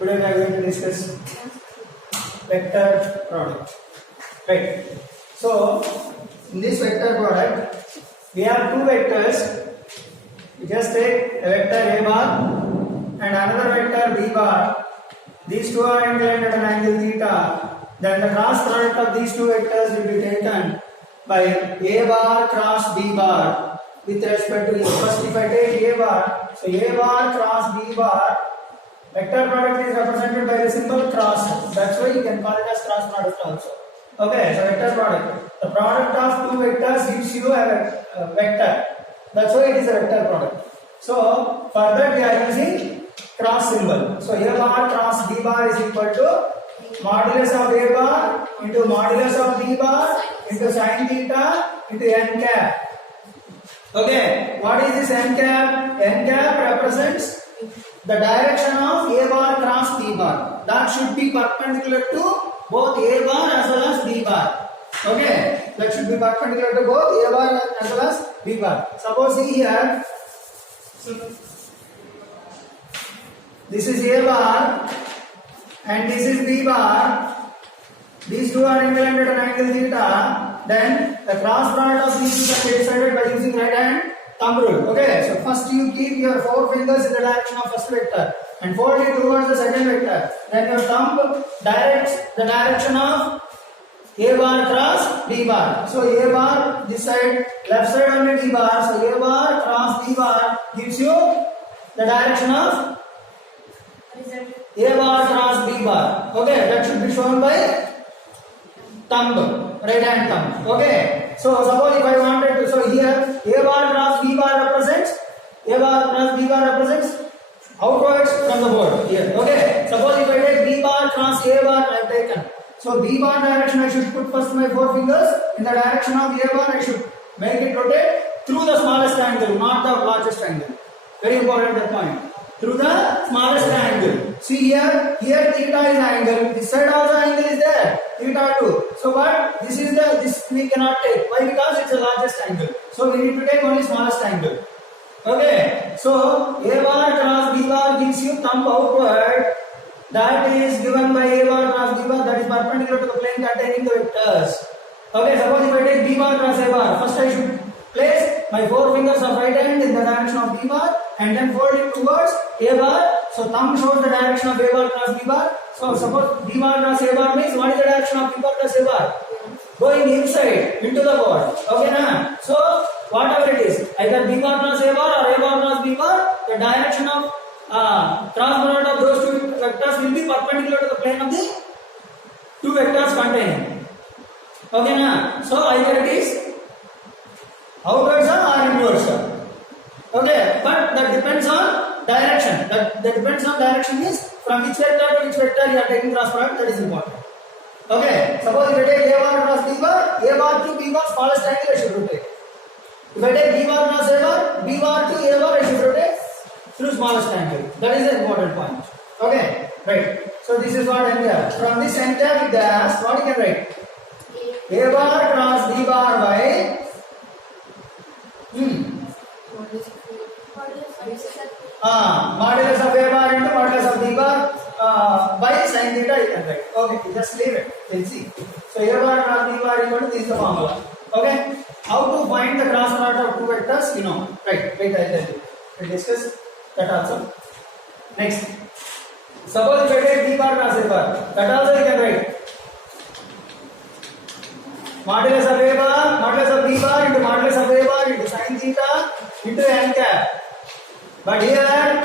Today we are going to discuss vector product. Right. So in this vector product, we have two vectors. We just take a vector a bar and another vector b bar. These two are inclined at an angle theta. Then the cross product of these two vectors will be taken by a bar cross b bar with respect to first if I take a bar, so a bar cross b bar, vector product is represented by the symbol cross. That's why you can call it as cross product also. Okay, so vector product. The product of two vectors gives you a vector. That's why it is a vector product. So for that we are using cross symbol. So a bar cross b bar is equal to modulus of a bar into modulus of b bar into sin theta into n cap. Okay, what is this n cap? N cap represents the direction of a bar cross b bar. That should be perpendicular to both a bar as well as b bar. Okay, that should be perpendicular to both a bar as well as b bar. Suppose see here, this is a bar and this is b bar. These two are inclined at an angle theta. Then the cross product of these two can be decided by using right hand thumb rule. Okay, so first you keep your four fingers in the direction of first vector and fold it towards the second vector. Then your thumb directs the direction of a bar cross b bar. So a bar this side, left side on the b bar. So a bar cross b bar gives you the direction of a bar cross b bar. Okay, that should be shown by thumb, right hand thumb. Okay, so suppose if I wanted to, so here a bar cross b bar represents outwards from the board here. Okay, suppose if I take b bar cross a bar, I have taken. So b bar direction I should put first my four fingers in the direction of a bar. I should make it rotate through the smallest angle, not the largest angle. Very important that point. Through the smallest angle. See here theta is angle. This side also angle is there, theta 2. So but this we cannot take. Why? Because it's the largest angle. So we need to take only smallest angle. Okay. So a bar cross b bar gives you thumb outward. That is given by a bar cross b bar. That is perpendicular to the plane containing the vectors. Okay. Suppose if I take b bar cross a bar, first I should place my four fingers of right hand in the direction of b bar and then fold it towards a bar. So thumb shows the direction of a bar cross b bar. So suppose b bar cross a bar means what is the direction of b bar cross a bar? Going inside into the board. Okay na? So whatever it is, either b bar cross a bar or a bar cross b bar, the direction of cross product of those two vectors will be perpendicular to the plane of the two vectors containing. Okay na? So either it is outwards or inwards. Okay, but that depends on direction. That depends on direction is from which vector to which vector you are taking cross product. That is important. Okay, suppose if I take a bar cross b bar to b bar, smallest angle I should rotate. If I take b bar cross b bar to a bar, I should rotate through smallest angle. That is an important point. Okay, right. So this is what n cap. From this n cap with the ask, what you can write? A bar cross b bar by modulus of a bar into modulus of b bar by sin theta you can write. Okay, just leave it. We'll see. So a bar cross b bar equal to this is the formula. Okay, how to find the cross product of two vectors? You know, right? Wait, I'll tell you. We'll discuss that also. Next, suppose if I take b bar cross a bar, that also you can write. Modulus of a bar, modulus of b bar into modulus of a bar into sin theta into n cap. But here,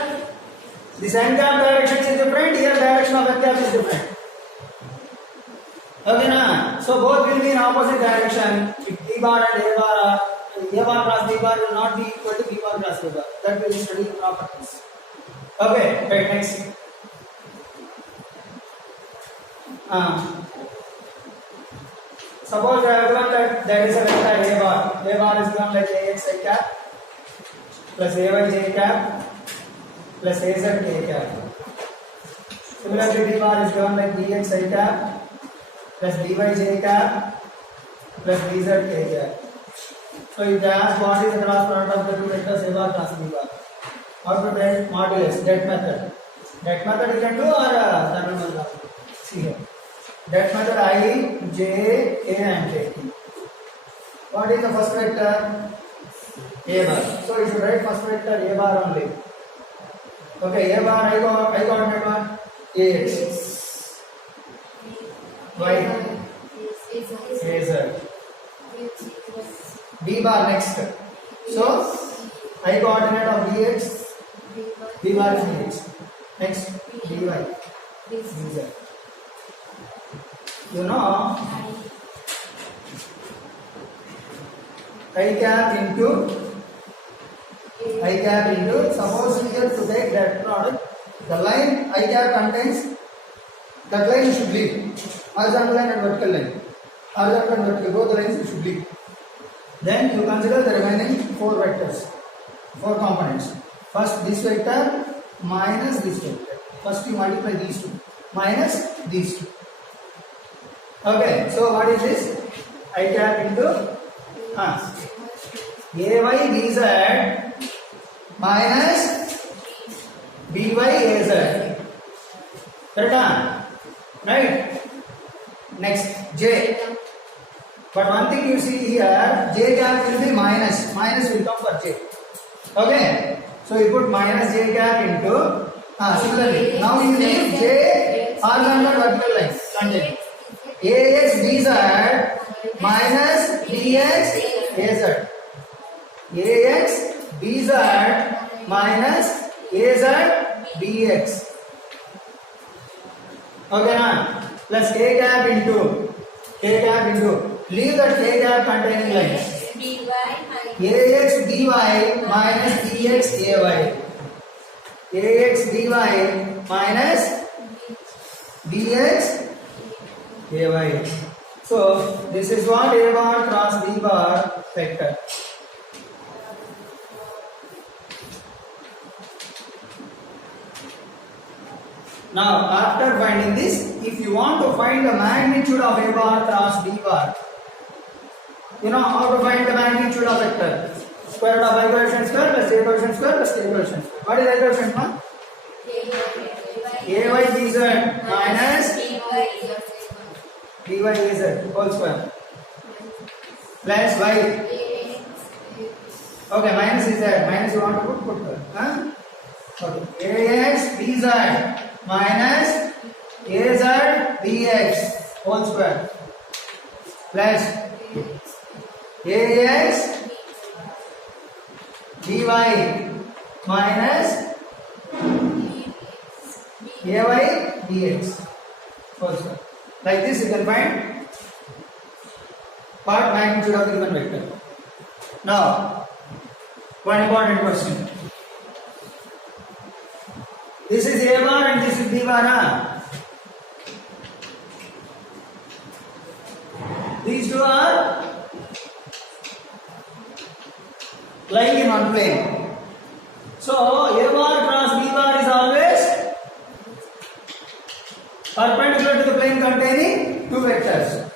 this n cap direction is different, here direction of n cap is different. Okay na? So both will be in opposite direction. If b bar and a bar cross b bar will not be equal to b bar cross a bar. That will be studying properties. Okay, right, next. Suppose I have given that there is a vector a bar. A bar is given like ax I cap plus ay j cap plus az k cap. Similarly, b bar is given like bx I cap plus by j cap plus bz k cap. So if they ask what is the cross product of the two vectors a bar cross b bar, how to write modulus, that method. That method you can do or that one? See here. That method I, J, A I am taking. What is the first vector? A bar. So you should write first vector A bar only. Okay, A bar I got that one. Ax. Y. Az. B bar next. So I coordinate of Bx. B bar is Bx. Next By. Bz. You know I cap into suppose we have to take that product, the line I cap contains, that line should leave, horizontal line and vertical line, horizontal and vertical, both the lines should leave. Then you consider the remaining 4 vectors, 4 components. First this vector minus this vector. First you multiply these two minus these two. Okay, so what is this? I cap into Ay Bz minus By Az. Correct? Right? Next J. But one thing you see here, J cap will be minus. Minus will come for J. Okay? So you put minus J cap into similarly. Now you need J horizontal vertical line. Continue. Ax Bz minus Bx Az. Ax Bz minus Az Bx. Okay na? Plus K cap into leave that K cap containing line. Ax By minus Bx Ay. Ax By minus Bx Ay. So this is what A bar cross B bar vector. Now after finding this, if you want to find the magnitude of A bar cross B bar, you know how to find the magnitude of vector. Square root of I coefficient square plus J coefficient square plus K coefficient square. What is I coefficient? Ay Bz minus By Az whole square plus Y. Okay, minus is there. Minus you want to put there. Okay. Ax Bz minus Az Bx whole square plus Ax By minus Ay Bx whole square. Like this you can find part magnitude of the given vector. Now, one important question. This is A bar and this is B bar. These two are lying in one plane. So A bar cross B bar is always perpendicular to the plane containing two vectors.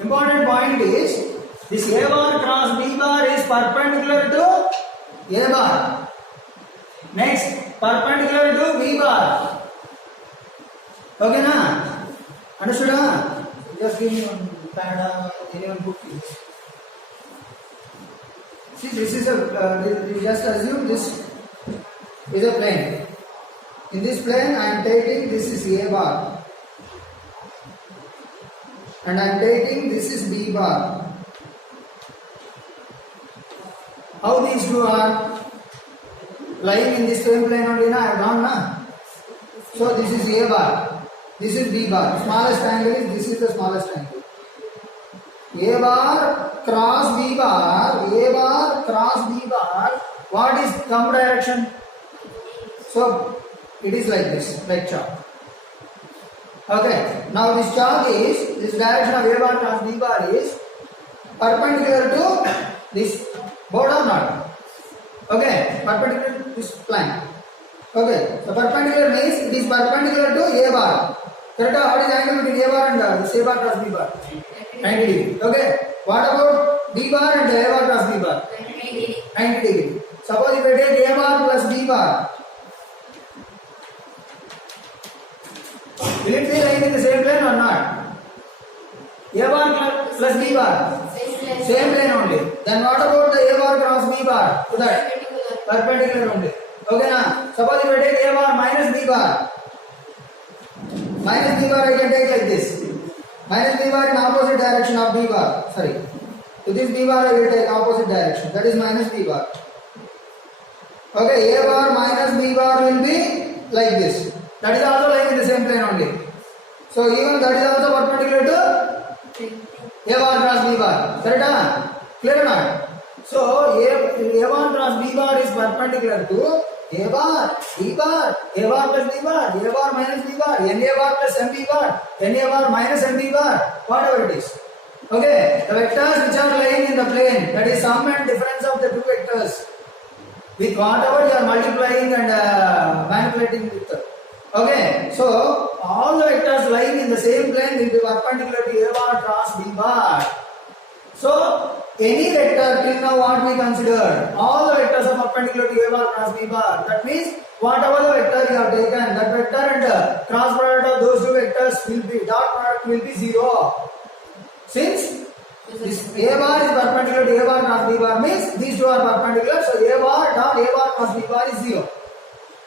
Important point is this A bar cross B bar is perpendicular to A bar. Next, perpendicular to B bar. Okay na? Understood? Just give me one pad, anyone book please. See, this is you just assume this is a plane. In this plane, I am taking this is A bar. And I am taking this is B bar. How these two are lying in this same plane only, I have drawn na. So this is A bar, this is B bar. Smallest angle is this is the smallest angle. A bar cross B bar, A bar cross B bar. What is thumb direction? So it is like this, like chalk. Okay. Now this chalk is this direction of A bar cross B bar is perpendicular to this board or not? Okay, perpendicular to this plane. Okay, so perpendicular means it is perpendicular to A bar. Correct? What is the angle between A bar and this A bar cross B bar? 90 degree. Okay, what about B bar and A bar cross B bar? 90 degree. Suppose if I take A bar plus B bar, Will it be lying in the same plane or not? A bar plus B bar. Same plane only. Then what about the A bar cross B bar? To that. Perpendicular only. Okay na? Suppose if I take A bar minus B bar. Minus B bar I can take like this. Minus B bar in opposite direction of B bar. Sorry. To this B bar I will take opposite direction. That is minus B bar. Okay, A bar minus B bar will be like this. That is also lying in the same plane only. So even that is also perpendicular to A bar cross B bar. Correct? Clear or not? So A1 cross B bar is perpendicular to A bar, B bar, A bar plus B bar, A bar minus B bar, NA bar plus MB bar, NA bar minus MB bar, whatever it is. Okay, the vectors which are lying in the plane, that is sum and difference of the two vectors with whatever you are multiplying and manipulating with. Okay, so all the vectors lying in the same plane will be perpendicular to A bar cross B bar. So any vector till now what we considered, all the vectors are perpendicular to A bar cross B bar. That means whatever the vector you have taken, that vector and cross product of those two vectors will be, dot product will be 0. Since this A bar is perpendicular to A bar cross B bar means these two are perpendicular, so A bar dot A bar cross B bar is 0.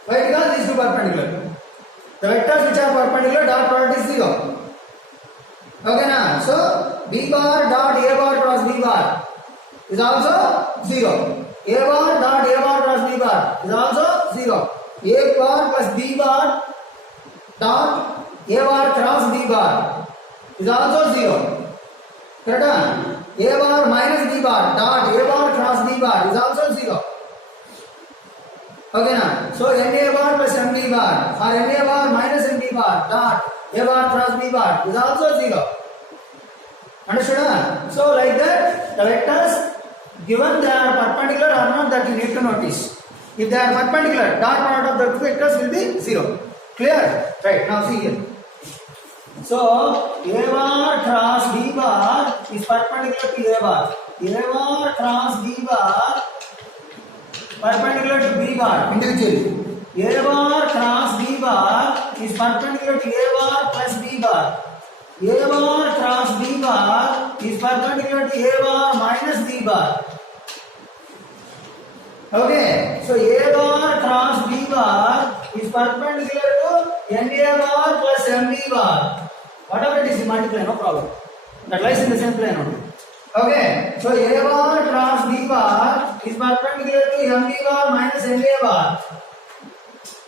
Why? Because these two are perpendicular. The vectors which are perpendicular, dot product is 0. Okay na? So B bar dot A bar cross B bar is also 0. A bar dot A bar cross B bar is also 0. A bar plus B bar dot A bar cross B bar is also 0. Correct? A bar minus B bar dot A bar cross B bar is also 0. Okay na? So NA bar plus MB bar or NA bar minus MB bar dot A bar cross B bar is also 0. Understood? So like that, the vectors given they are perpendicular or not, that you need to notice. If they are perpendicular, dot product of the two vectors will be 0. Clear? Right. Now see here. So A bar cross B bar is perpendicular to A bar. A bar cross B bar perpendicular to B bar individually. A bar cross B bar is perpendicular to A bar plus B bar. A bar cross B bar is perpendicular to A bar minus B bar. Okay, so A bar cross B bar is perpendicular to NA bar plus MB bar. Whatever it is, you multiply, no problem. That lies in the same plane only. Okay, so A bar cross B bar is perpendicular to MB bar minus NA bar.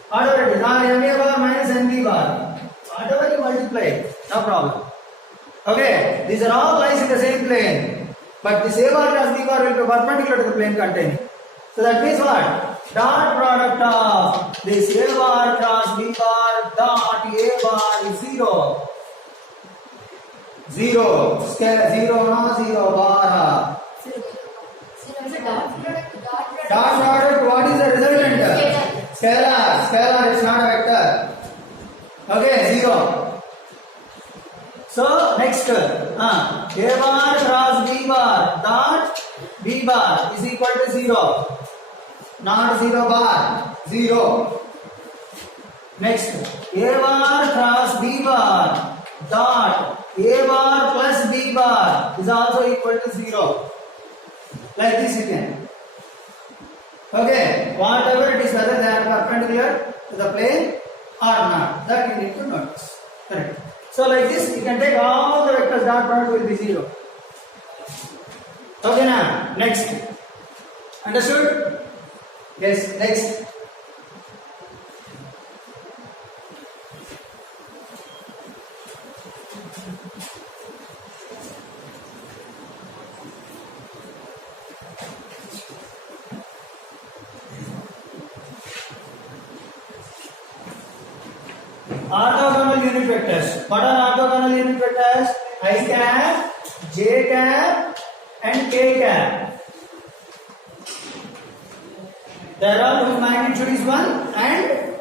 Whatever it is, or MA bar minus NB bar. Whatever you multiply, no problem. Okay, these are all lies in the same plane. But this A bar cross B bar will be perpendicular to the plane containing. So that means what? Dot product of this A bar cross B bar dot A bar is 0. 0. Scale 0 no 0 bar. Dot product, what is the resultant? Scalar. Scalar, it's not a vector. Okay, 0. So next, A bar cross B bar dot B bar is equal to 0. Not 0 bar, 0. Next, A bar cross B bar dot A bar plus B bar is also equal to 0. Like this you can. Okay, whatever it is, whether they are perpendicular to the plane or not, that you need to notice. Correct. So like this, you can take all the vectors, dot product will be 0. Okay now, next. Understood? Yes, next. Orthogonal unit vectors. What are orthogonal unit vectors? I cap, J cap, and K cap. There are whose magnitude is 1 and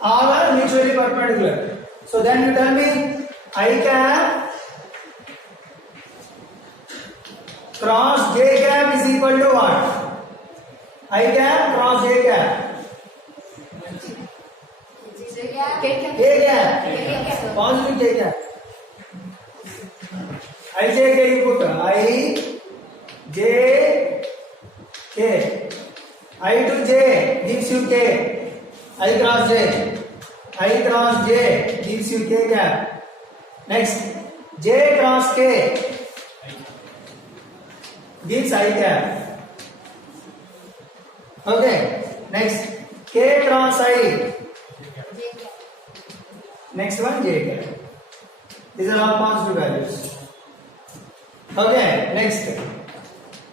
all are mutually perpendicular. So then you tell me I cap cross J cap is equal to what? I cap cross J cap. K cap. positive J cap. I J K you put I J K. I to J gives you K. I cross J. I cross J gives you K cap. Next, J cross K gives I cap. Okay. Next, K cross I. Next one, J cap. These are all positive values. Okay. Next,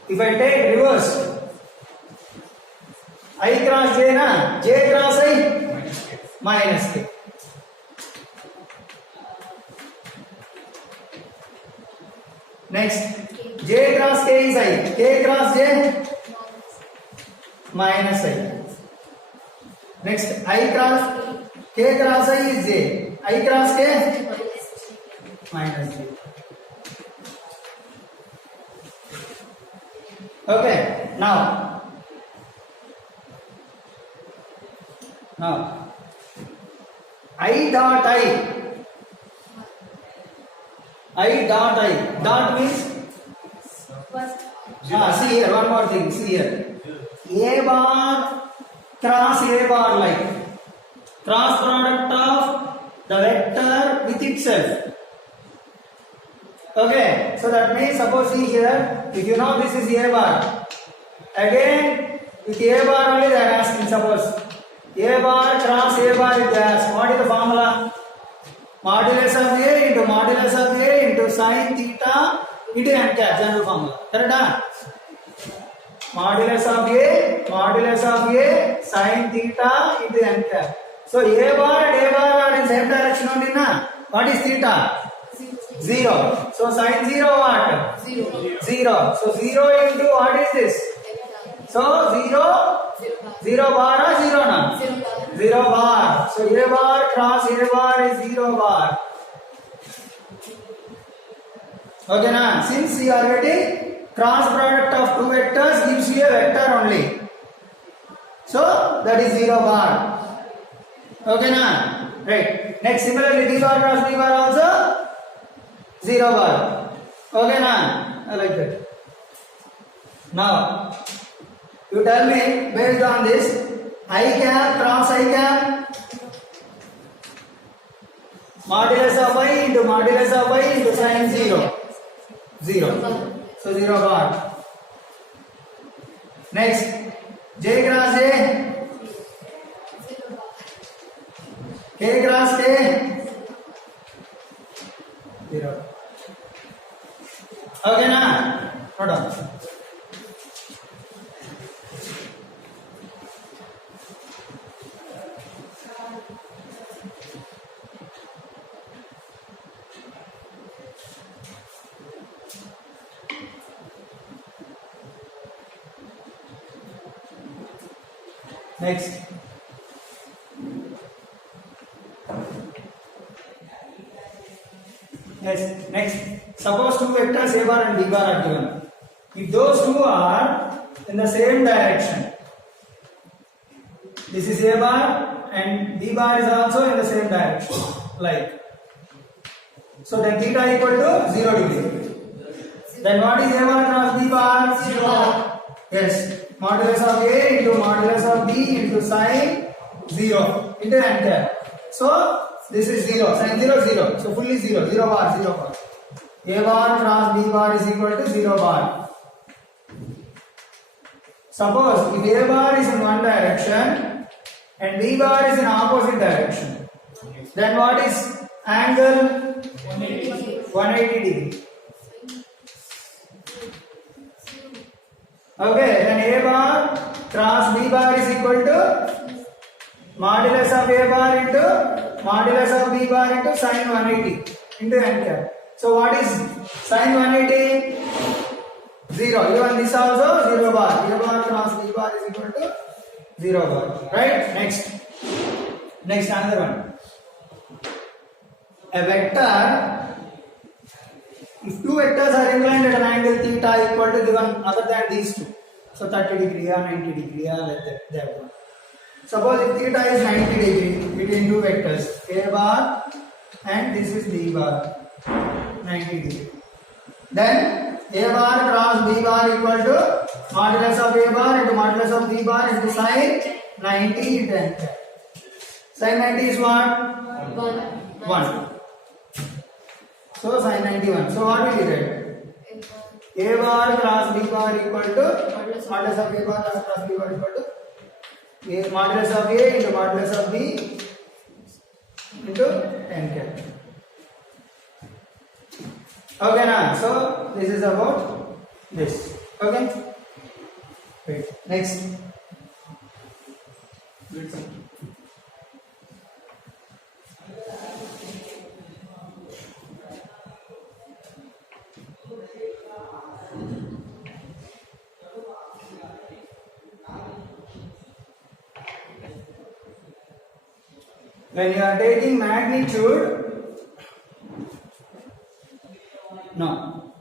if I take reverse, I cross J na, J cross I minus K. Next, J cross K is I, K cross J minus I. Next, I cross K cross I is J, I cross K minus J. Okay, now I dot I dot means see here, one more thing, see here, A bar cross A bar like cross product of the vector with itself. Okay, so that means suppose see here, if you know this is A bar, again with A bar only they are asking, suppose A bar cross A bar is asked. What is the formula? Modulus of A into modulus of A into sin theta into n cap, general formula. Correct? Modulus of A sin theta into n cap. So A bar and A bar are in same direction only na. What is theta? 0. So sin 0 what? 0. So 0 into what is this? So 0 bar or 0 na? 0 bar. So A bar cross A bar is 0 bar. Okay na? Since we are getting cross product of two vectors gives you a vector only. So that is 0 bar. Okay na? Right. Next, similarly B bar cross B bar also 0 bar. Okay na? I like that. Now you tell me based on this, I cap cross I cap, modulus of I into sin 0. 0. So 0 bar. Next, J cross J, K cross K, 0. Okay na? Hold on. Next, suppose two vectors A bar and B bar are given. If those two are in the same direction, this is A bar and B bar is also in the same direction, like. So then theta equal to 0 degree. Then what is A bar cross B bar? 0. Yes. Modulus of A into modulus of B into sin 0 into n cap. So this is 0, sin 0, 0. So fully 0, 0 bar, 0 bar. A bar cross B bar is equal to 0 bar. Suppose if A bar is in one direction and B bar is in opposite direction, then what is angle? 180 degree. Okay, then A bar cross B bar is equal to modulus of A bar into modulus of B bar into sin 180 into n cap. So what is sin 180? 0. Even this also 0 bar. A bar cross B bar is equal to 0 bar. Right? Next another one. A vector, if two vectors are inclined at an angle theta equal to given other than these two, so 30 degree or 90 degree or like that one. Suppose if theta is 90 degree between two vectors A bar and this is B bar 90 degree. Then A bar cross B bar equal to modulus of A bar into modulus of B bar into sin 90 into n cap. Sin 90 is what? 1. So sin 91. So what will you get? A bar cross B bar equal to modulus of A bar cross B bar equal to A modulus of A into modulus of B into n cap. Okay now, so this is about this. Okay. Wait. Next. When you are taking magnitude, no.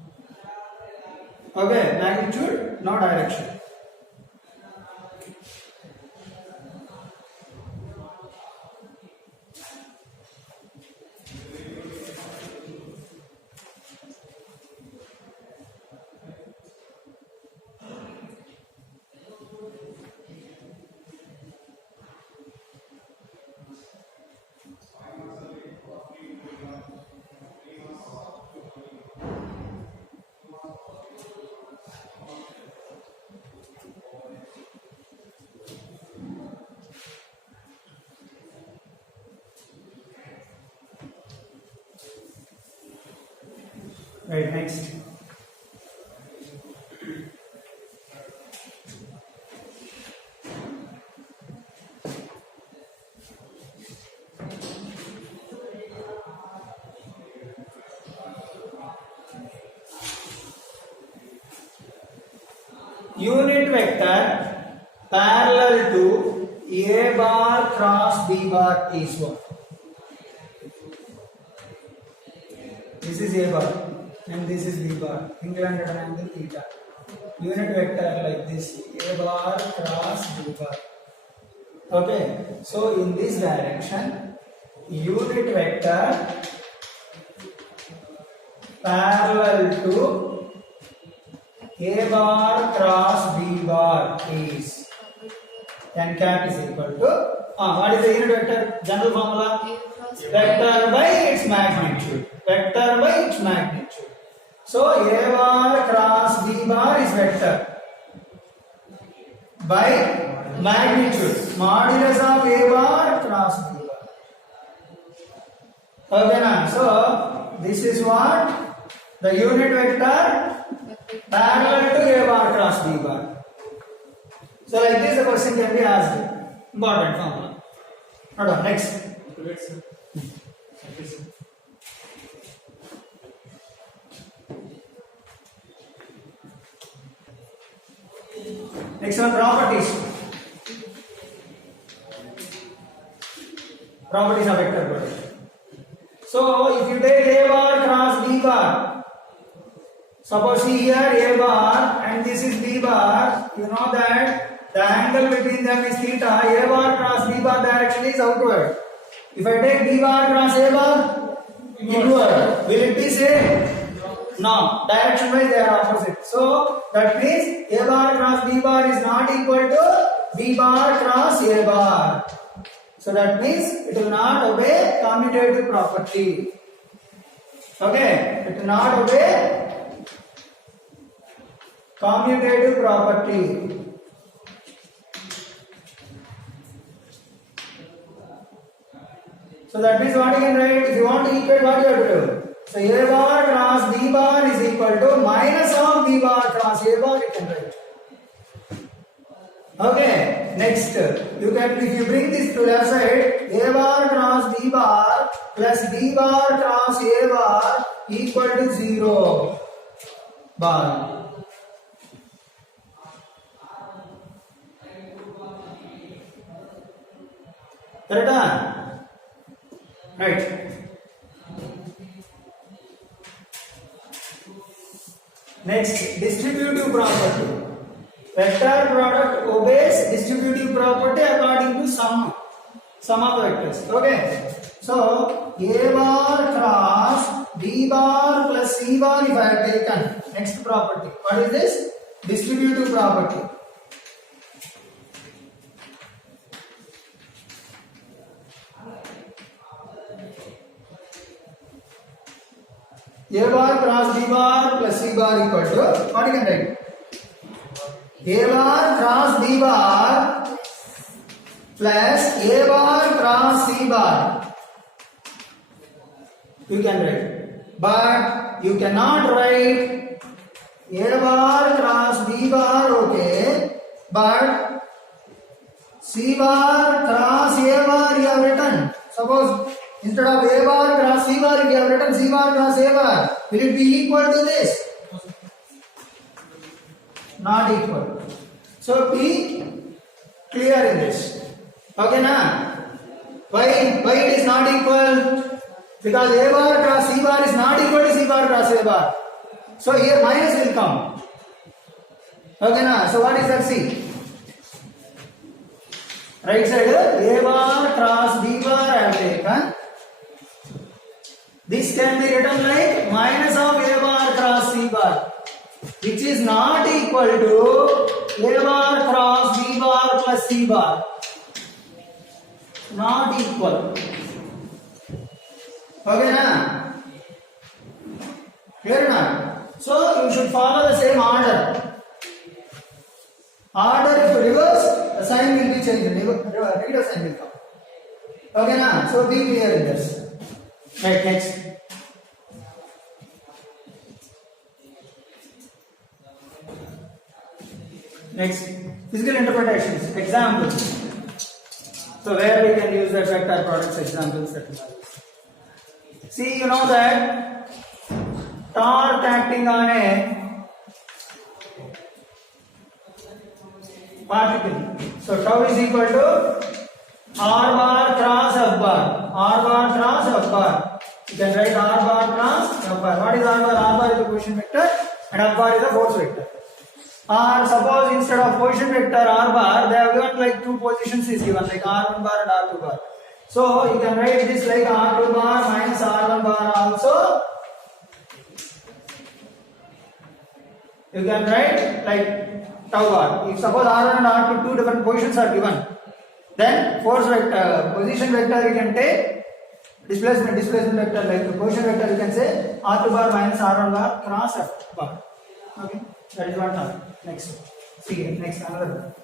Okay, magnitude, no direction. Right, next. Unit vector parallel to A bar cross B bar is what? This is A bar and this is B bar, inclined at an angle theta. Unit vector like this, A bar cross B bar. Okay, so in this direction, unit vector parallel to A bar cross B bar is n cap is equal to what is the unit vector? General formula? Vector by its magnitude. Vector by its magnitude. So A bar cross B bar is vector by magnitude. Modulus of A bar cross B bar. Okay now. So this is what? The unit vector parallel to A bar cross B bar. So like this the question can be asked. Important formula. Hold on, next. Next one, properties. Properties of vector product. So if you take A bar cross B bar, suppose see here A bar and this is B bar, you know that the angle between them is theta. A bar cross B bar direction is outward. If I take B bar cross A bar, inward, will it be same? No, direction wise they are opposite. So that means A bar cross B bar is not equal to B bar cross A bar. So that means it will not obey commutative property. Okay, it will not obey commutative property. So that means what you can write, if you want to equate, what you have to do? So A bar cross B bar is equal to minus of B bar cross A bar, you can write. Okay, next, you can, if you bring this to left side, A bar cross B bar plus B bar cross A bar equal to 0 bar. Correct? Right. Next, distributive property. Vector product obeys distributive property according to sum of the vectors. Okay. So A bar cross B bar plus C bar if I have taken. Next property. What is this? Distributive property. A bar cross B bar plus C bar equal to, what you can write? A bar cross B bar plus A bar cross C bar. You can write. But you cannot write A bar cross B bar, okay. But C bar cross A bar you have written. Suppose instead of A bar cross C bar, if you have written C bar cross A bar, will it be equal to this? Not equal. So be clear in this. Okay, na? Why it is not equal? Because A bar cross C bar is not equal to C bar cross A bar. So here minus will come. Okay, na? So what is that C? Right side, A bar cross B bar I have taken. This can be written like minus of A bar cross C bar, which is not equal to A bar cross B bar plus C bar. Not equal. Okay, na? Clear na? So you should follow the same order. Order if you reverse, the sign will be changed. Negative sign will come. Okay, na? So be clear in this. Right, next. Next, physical interpretations, examples. So where we can use the vector products examples that we have. See, you know that torque acting on a particle. So tau is equal to R bar cross F bar. R bar cross F bar. You can write R bar cross F bar. What is R bar? R bar is the position vector and F bar is the force vector. Or suppose instead of position vector R bar, they have given like two positions is given like R1 bar and R2 bar. So you can write this like R2 bar minus R1 bar also. You can write like tau bar. If suppose R1 and R2 two different positions are given, then force vector, position vector we can take, displacement vector like the position vector you can say R2 bar minus R1 bar cross F bar. Okay, that is one term. Next, see next another.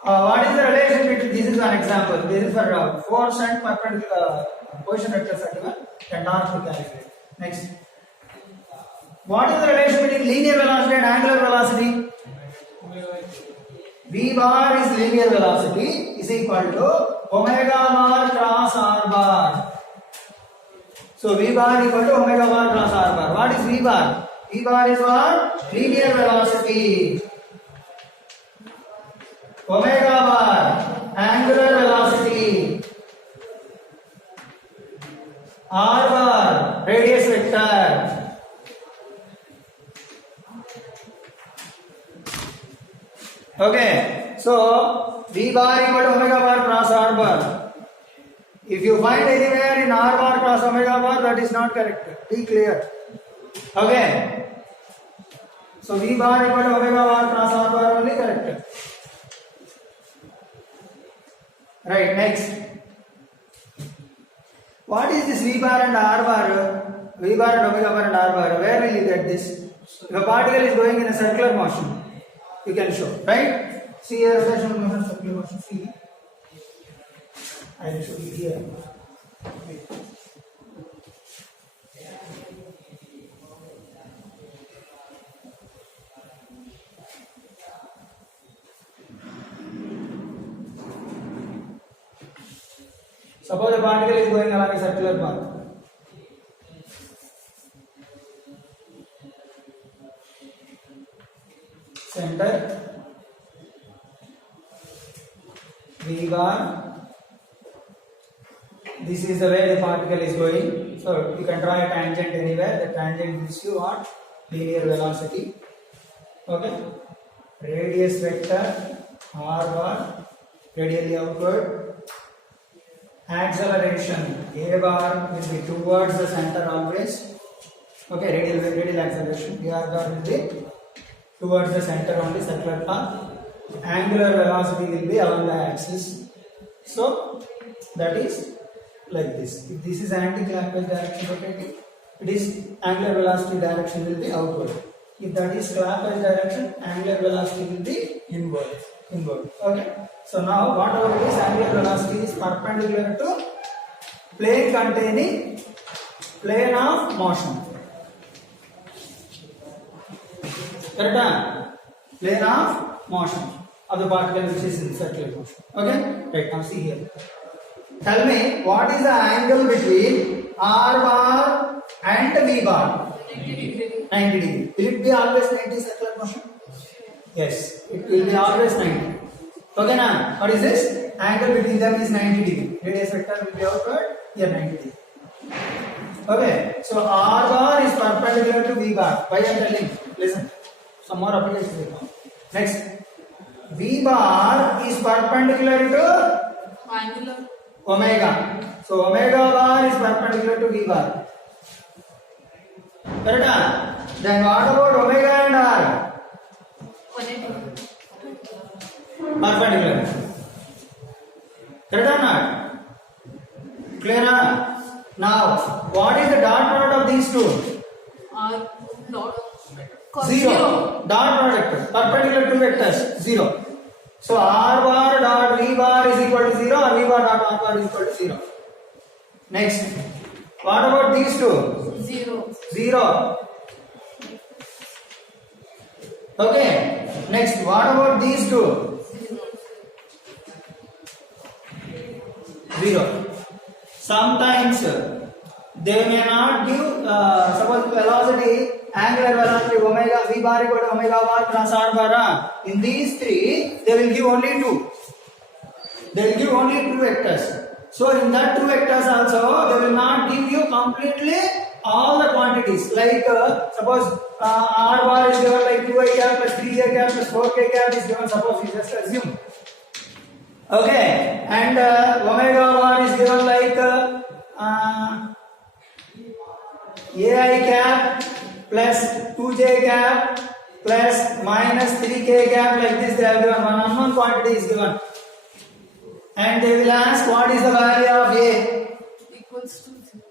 What is the relation between, this is one example, this is for force and perpendicular position vectors are given and torque to calculate. Next, what is the relation between linear velocity and angular velocity? V bar is linear velocity is equal to omega bar cross R bar. So V bar equal to omega bar cross R bar. What is V bar? V bar is what? Linear velocity. Omega bar, angular velocity. R bar, radius vector. Okay, so V bar equal to omega bar cross R bar. If you find anywhere in R bar cross omega bar, that is not correct. Be clear. Okay. So V bar equal to omega bar cross R bar only correct. Right, next. What is this V bar and R bar? V bar and omega bar and R bar. Where will you get this? If a particle is going in a circular motion, you can show, right? See here, rotation motion, circular motion. See, I will show you here. Suppose a particle is going along a circular path. Center V bar. This is the way the particle is going. So you can draw a tangent anywhere. The tangent gives you what? Linear velocity. Okay. Radius vector R bar, radially outward. acceleration A bar will be towards the center always. Okay, radial acceleration A bar will be towards the center on the circular path. Angular velocity will be along the axis. So that is like this. If this is anti-clockwise direction rotating, it is angular velocity direction will be outward. If that is clockwise direction, angular velocity will be inward. Okay. So now whatever this angular velocity is perpendicular to plane containing plane of motion. Correct? Plane of motion of the particle which is in circular motion. Okay? Right, now see here. Tell me what is the angle between R bar and V bar? 90 degree. Will it be always 90 circular motion? Yes, it will be always 90. Okay, now what is this? Angle between them is 90 degree. Radius vector will be outward, here 90 degree. Okay, so R bar is perpendicular to V bar. Why I am telling? Listen, some more applications. Next, V bar is perpendicular to angular omega. So omega bar is perpendicular to V bar. Correct? Then what about omega and R? Perpendicular. Correct or not? Clear? Now, what is the dot product of these two? R dot Zero. Dot product. Perpendicular to vectors. 0. So R bar dot V bar is equal to 0 or V bar dot R bar is equal to 0. Next. What about these two? 0. 0. Okay. Next. What about these two? 0. Sometimes they may not give, suppose velocity, angular velocity omega, V bar equal to omega bar plus R bar. In these three, they will give only 2. They will give only 2 vectors. So in that 2 vectors also, they will not give you completely all the quantities. Like suppose R bar is given like 2i cap plus 3j cap plus 4k cap is given, suppose we just assume. Okay, and omega bar is given like ai cap plus 2j cap plus minus 3k cap, like this they have given, one unknown quantity is given. And they will ask what is the value of A. Equals to 0.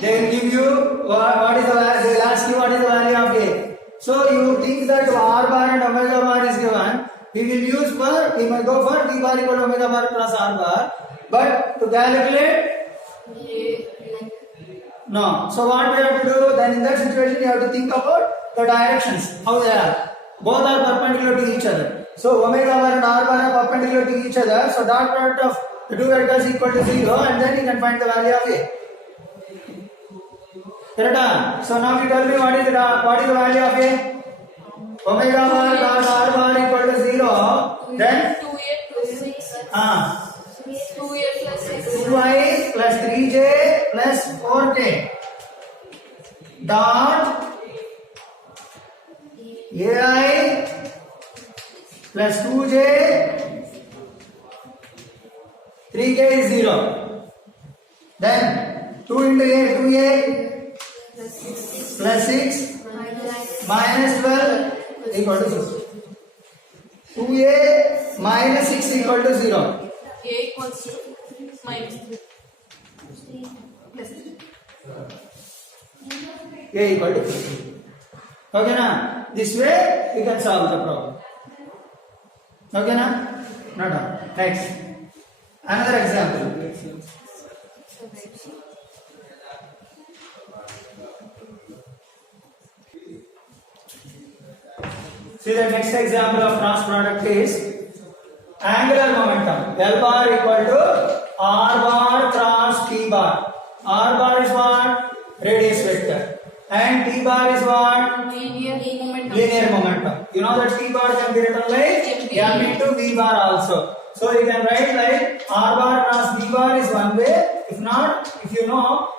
They will give you what is the value, they will ask you what is the value of A. So you think that R bar and omega bar is given, we might go for V bar equal to omega bar plus R bar, but to calculate, no. So what we have to do, then in that situation you have to think about the directions, how they are. Both are perpendicular to each other. So omega bar and R bar are perpendicular to each other. So dot product of the two vectors equal to 0, and then you can find the value of A. Correct? So now you tell me what is the value of A? Omega bar dot R bar equal to 0. Then 2a plus 6. 2a plus 6. 2i plus 3j plus 4k dot ai plus 2j 3k is 0. Then 2 into a 2a plus 6 minus 12 equal to 0. 2a minus 6 equal to 0. A equals to minus 3 plus 3. A equal to 3. Okay na? This way we can solve the problem. Okay na? Not done. Next. Another example. See, the next example of cross product is angular momentum. L bar equal to R bar cross T bar. R bar is what? Radius vector. And T bar is what? Linear momentum. You know that T bar can be written like M into V bar also. So you can write like R bar cross V bar is one way. If not, if you know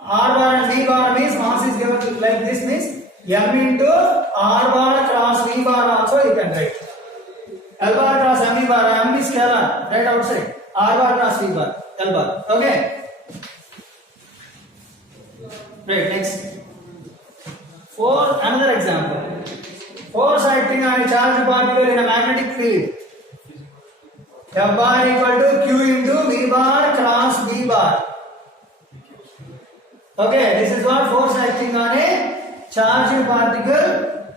R bar and V bar means mass is given like this means M into R bar cross V bar also you can write. L bar cross M E bar, M is scalar, right outside. R bar cross V bar, L bar. Okay. Right, next. For another example. Force acting on a charged particle in a magnetic field. F bar equal to Q into V bar cross V bar. Okay, this is what force acting on a charged particle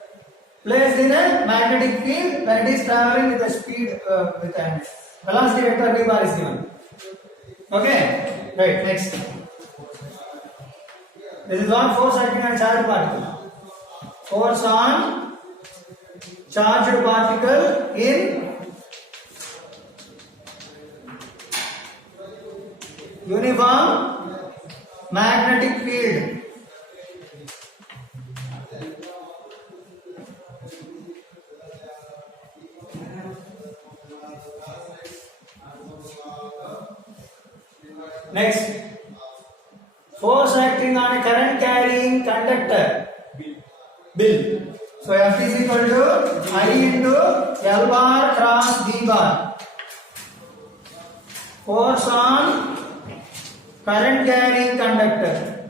placed in a magnetic field when it is traveling with a speed with a velocity vector V bar is given. Okay, right, next. This is what force acting on a charged particle. Force on charged particle in uniform magnetic field. Next, force acting on a current carrying conductor. Bill. So F is equal to I into L bar cross V bar. Force on current carrying conductor.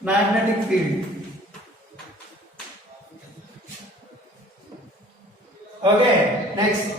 Magnetic field. Okay, next.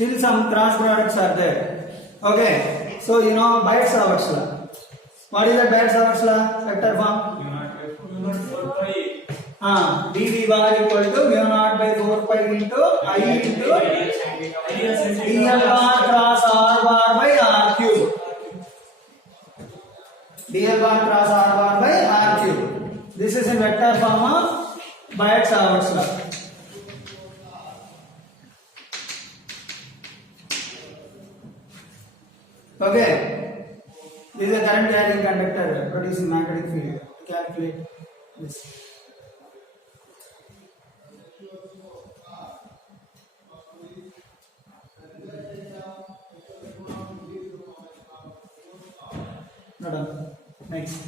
Still some cross products are there. Okay, so you know Biot-Savart's law. What is the Biot-Savart's law? Vector form. dV bar equal to mu naught by 4 pi into I into dl bar cross r bar by r cube. dl bar cross r bar by r cube. This is in vector form of Biot-Savart's law. Okay, this is a current carrying conductor producing magnetic field. Calculate this. Not done. Next.